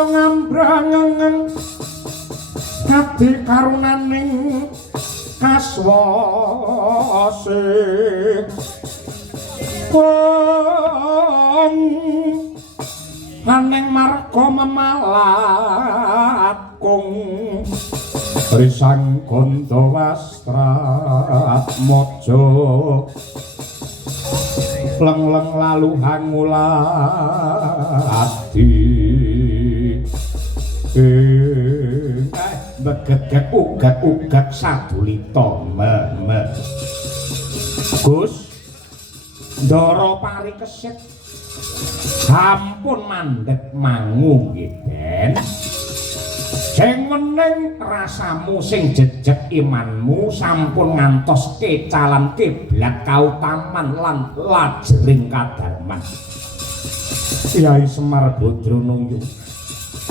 bisa ngambrangen ati karunaning kaswase wong aneng marga memalat kung risang kondo wastra mojo leng-leng lalu hangulati begegek ugat-ugat sadulita Gus ndara parikesit sampun mandhet mangu nggih Den sing wening rasamu sing jejeg imanmu sampun ngantos kecalan kiblat kautaman lan lajering kadarman Kyai Semar Badranaya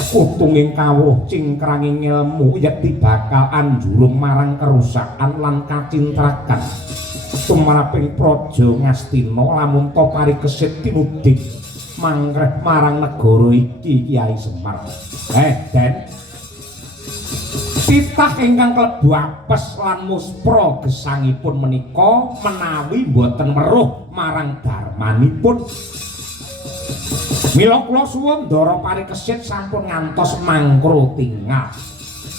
utunging kawuh cingkranging ilmu yekti bakal anjurung marang kerusakan lan kacintrakan tumraping praja Ngastina lamun to parikesit tinuding mangkreh marang negara iki Kyai Semar Den titah ingkang klebu apes lan muspra gesangipun menika menawi boten weruh marang darmanipun mila kula suwun ndara parikesit sampun ngantos mangkro tinggal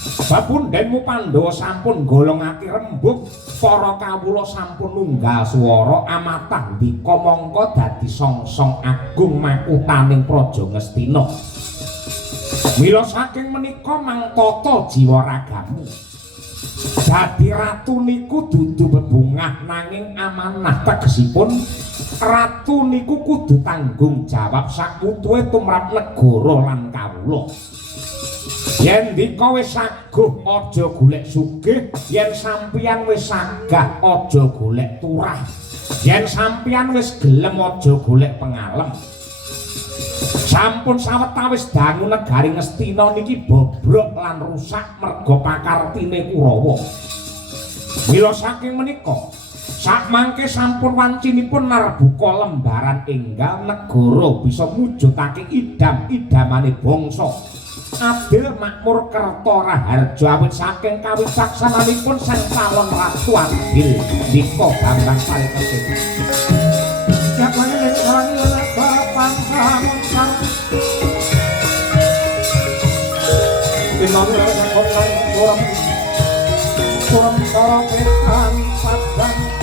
Bapundenmu Pandhawa sampun golongake rembug para kawula sampun nunggal swara amatah ndika mangka dadi songsong agung makutaning praja Ngastina mila saking menika mangtata jiwa ragamu dadi ratu niku dudu bebungah nanging amanah tegesipun ratu niku kudu tanggung jawab sakutuhe tumrap negara lan kawula yen dika wis saguh aja golek sugih yen sampeyan wis sagah aja golek turah yen sampeyan wis gelem aja golek pengalem sampun sawetawis dangu negari Ngastina niki bobrok lan rusak merga pakartine Kurawa mila saking menika sakmangke sampun wancinipun narbuka lembaran enggal negara bisa mujudake idam-idamane bangsa adil makmur kerta raharja awit saking kawicaksananipun sang calon ratu adil nika Bambang Parikesit jakwane ning kawangi ana bapak samunsan dinamira kok nang kuram karapetan padang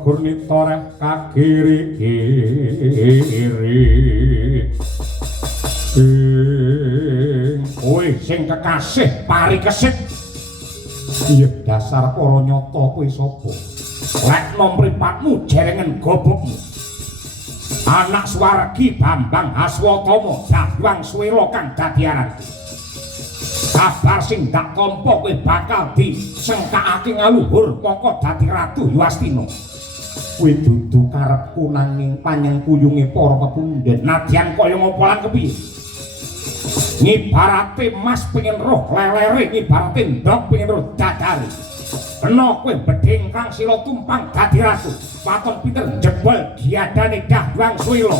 Gurnita reh kakiri-kiri kowe sing kekasih Parikesit iya dasar para nyata kowe sapa lek nom mripatmu jerengen gobokmu anak swargi Bambang Haswatama Jagwang Swela kang dadi aran kabar sing dak tampa kowe bakal disengkakake ngaluhur mongko dadi ratu Yastina kowe dudu karepku nanging panyengkuyunge para pepundhen nadyan kaya ngapa lan kepiye ngibarate mas pengen roh lelere ngibarate ndok pengen roh dadari kena kowe bedhengkang sila tumpang dadi ratu paton pinter jebol diadane Jagwang Swela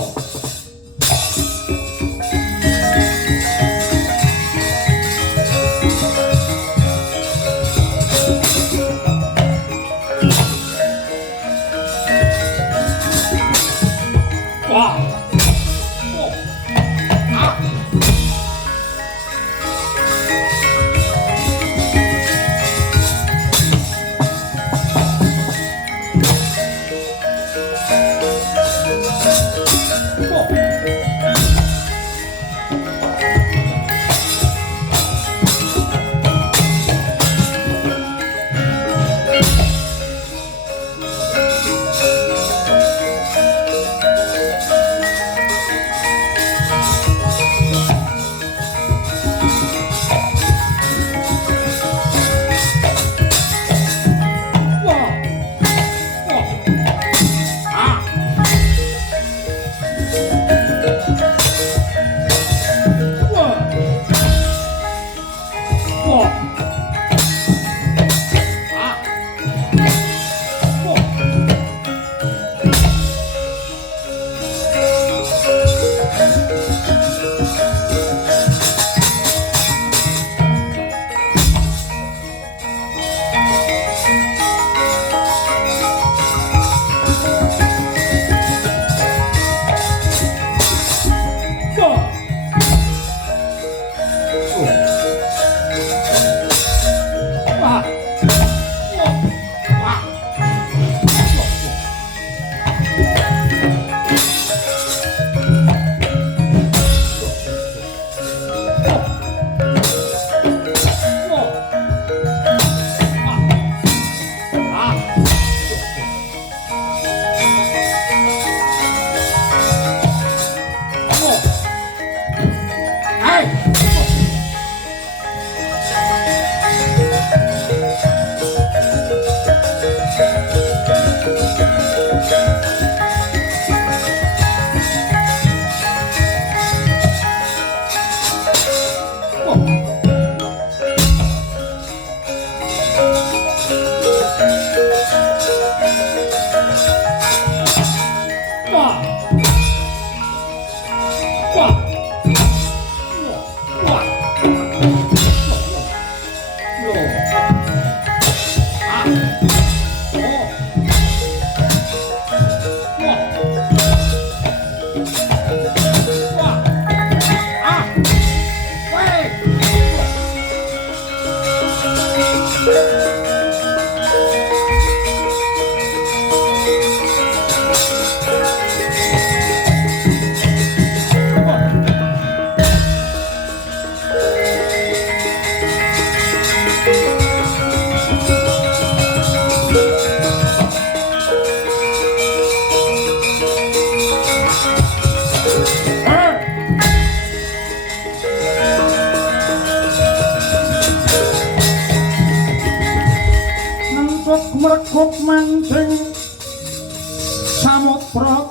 Mrekut mancing samudra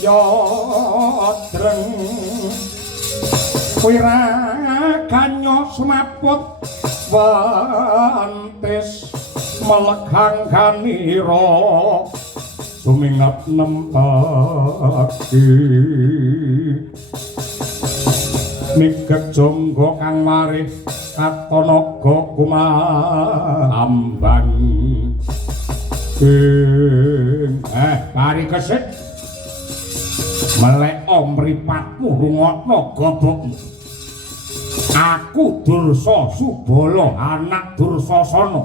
yodreng wiraganyo sumaput wantis melegang kanira sumingap nempaki migek jonggo kang marih katanaga kumambang pari kesit melek mripatmu rungokno gobokmu aku Dursa Subala anak Dursasana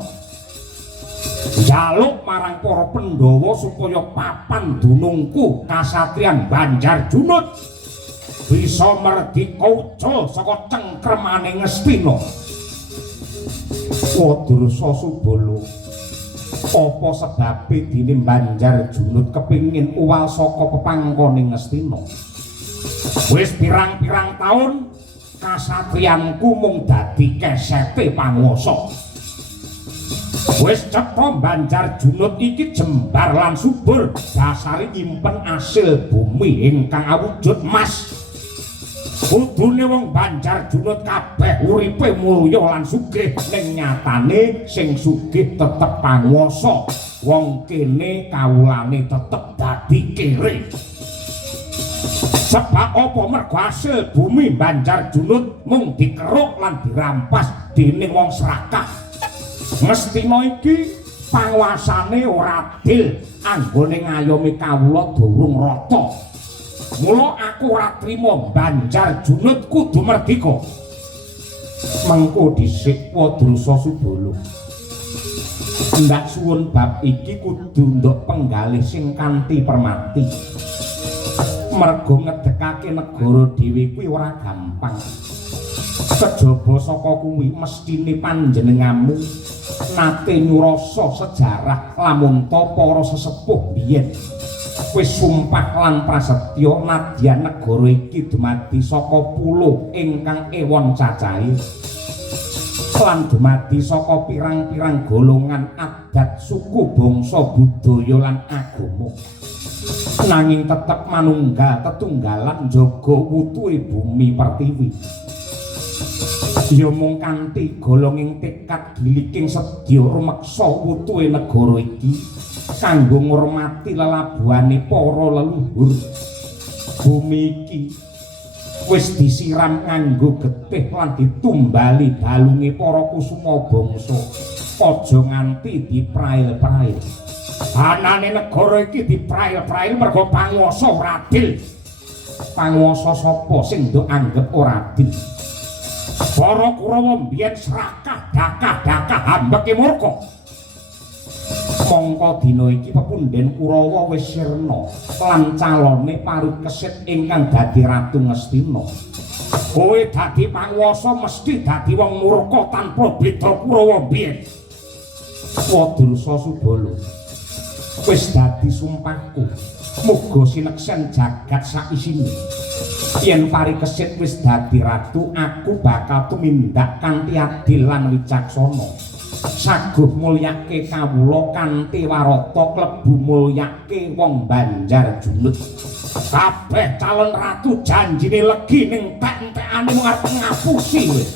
njaluk marang para Pandhawa supaya papan dunungku kasatriyan Banjarjunut bisa merdika ucul saka cengkremane Ngastina. Dursa Subala apa sebabe dene Banjarjunut kepingin uwal saka pepangkone Ngastina. Wis pirang-pirang taun kasatriyanku mung dadi kesete panguwasa. Wis cetha Banjarjunut iki jembar lan subur dasare nyimpen asil bumi ingkang awujud emas. Kudune wong Banjarjunut kabeh uripe mulya lan sugih ning nyatane sing sugih tetep panguwasa. Wong kene kawulane tetep dadi kere. Sebab apa mergo asil bumi Banjarjunut mung dikeruk lan dirampas dening wong serakah. Ngastina iki panguasane ora adil, anggone ngayomi kawula durung rata. Mula aku ora trima Banjarjunut kudu merdika. Mengko dhisik Dursa Subala. Ndak suwun bab iki kudu nduk penggalih sing kanthi permati. Mergo ngedekake negara dhewe kuwi ora gampang. Kejaba saka kuwi mestine panjenenganmu nate nyurasa sejarah lamun ta para sesepuh biyen wis sumpah lan prasetya nadyan negara iki dumadi saka pulo ingkang ewon cacahe lan dumadi saka pirang-pirang golongan adat suku bangsa budaya lan agama nanging tetep manunggal tetunggalan njaga wutuhe bumi pertiwi. Ya mung kanthi golonging tekad giliking sedya rumeksa wutuhe negara iki kanggo ngurmati lelabuhane para leluhur. Bumi iki wis disiram nganggo getih lan ditumbali balunge para kusuma bangsa. Aja nganti diprail-prail. Anane negara iki diprail-prail mergo panguwasa ora adil. Panguwasa sapa sing nduk anggep ora adil? Para Kurawa mbiyen serakah dakah-dakah ambeke murka. Mongko dina iki pepundhen Kurawa wis sirna lan calone Parikesit ingkang dadi Ratu Ngastina. Kowe dadi panguwasa mesti dadi wong murka tanpa beda Kurawa mbiyen. Dursa Subala. Wis dadi sumpahku. Muga sineksen jagat sakisine. Yen Parikesit wis dadi ratu, aku bakal tumindak kanthi adil lan wicaksana. Saguh mulyake kawula kanthi warata klebu mulyake wong Banjarjunut. Kabeh calon ratu janjine legi ning tek-entekane mung arep ngapusi wis.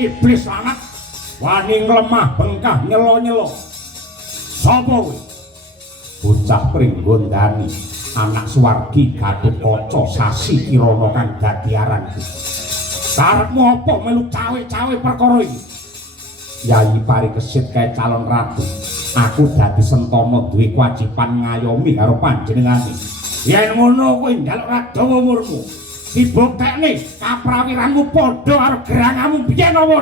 iblis lanat wani nglemah bengkah nyelo-nyelo. Sapa kowe? Bocah Pringgondani, anak Suwargi Gatotkaca Sasi Kirana kang dadi aranku. Karepmu apa melu cawe-cawe perkara iki? Yayi Parikesit kae calon ratu. Aku dadi Sentana duwe kewajiban ngayomi karo panjenengane. Yen ngono kowe njaluk Radawa umurmu. Dibuktekne kaprawiranmu padha karo gerangamu biyen apa?